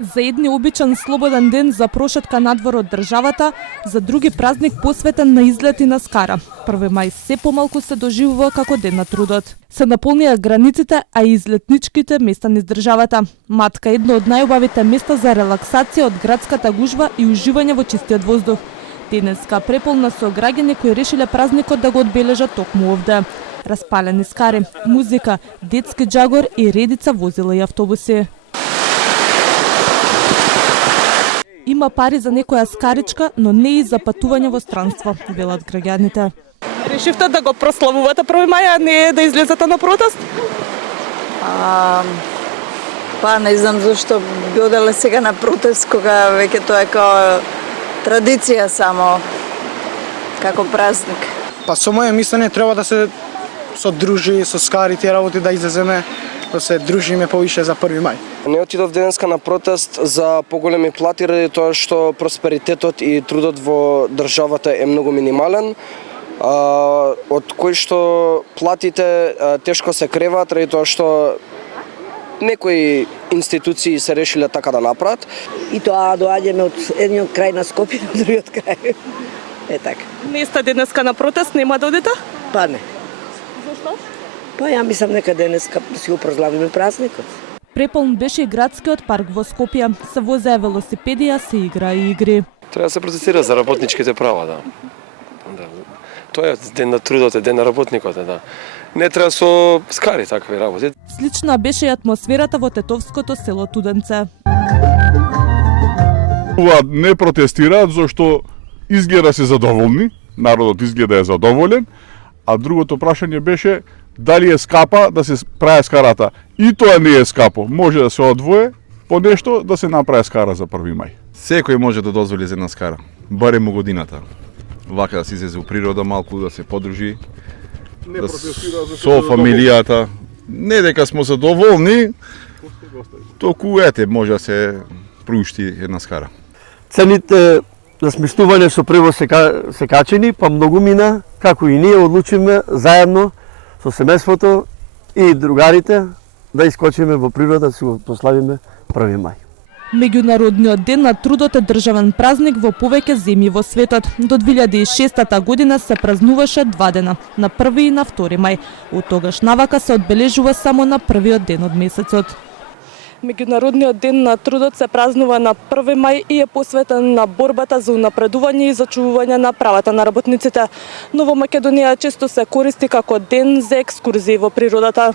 За едни обичан слободен ден за прошетка надвор од државата, за други празник посветен на излети на скара. 1 мај се помалку се доживува како ден на трудот. Се наполнија границите, а и излетничките места низ државата. Матка е едно од најубавите места за релаксација од градската гужва и уживање во чистиот воздух. Денеска преполна со граѓани кои решиле празникот да го одбележат токму овде. Распалени скари, музика, детски џагор и редица возила и автобуси. Има пари за некоја скаричка, но не и за патување во странство, велат граѓаните. Решивте да го прославувате 1 мај, а не да излезете на протест? Не знам зашто би одела сега на протест, кога веќе тоа е како традиција само, како празник. Со моје мислење треба да се содружи со скари тие работи, да излеземе, да се дружиме повише за 1 мај. Не отидов денеска на протест за поголеми плати, ради тоа што просперитетот и трудот во државата е многу минимален, од кои што платите тешко се креваат, ради тоа што некои институции се решиле така да направат. И тоа доаѓаме од едниот крај на Скопје до другиот крај. Е така. Не сте денеска на протест, нема да одите? Не. Зошто? Ја мислам нека денеска си го прославиме празникот. Преполн беше и градскиот парк во Скопје. Се возеа велосипеди, а се игра и игри. Треба да се протестира за работничките права, да. Тоа е ден на трудот, ден на работникот, да. Не треба со скари такви работи. Слична беше и атмосферата во тетовското село Туденце. Не протестираат зашто изгледа се задоволни, народот изгледа е задоволен, а другото прашање беше дали е скапа да се прави скарата. И тоа не е скапо. Може да се одвое по нешто да се направи скара за 1 мај. Секој може да дозволи за една скара, барем у годината. Вака да се излезе у природа малку, да се подружи. Да со фамилијата. Не дека сме задоволни, току ете може да се приушти една скара. Цените за сместување со превоз се качени, па многу мина, како и ние одлучиме заедно со семејството и другарите да искочиме во природа да си го прославиме 1 мај. Меѓународниот ден на трудот е државен празник во повеќе земји во светот. До 2006 година се празнуваше 2 дена, на 1 и на 2 мај. Од тогаш навака се одбележува само на првиот ден од месецот. Меѓународниот ден на трудот се празнува на 1 мај и е посветен на борбата за унапредување и зачувување на правата на работниците. Но во Македонија често се користи како ден за екскурзии во природата.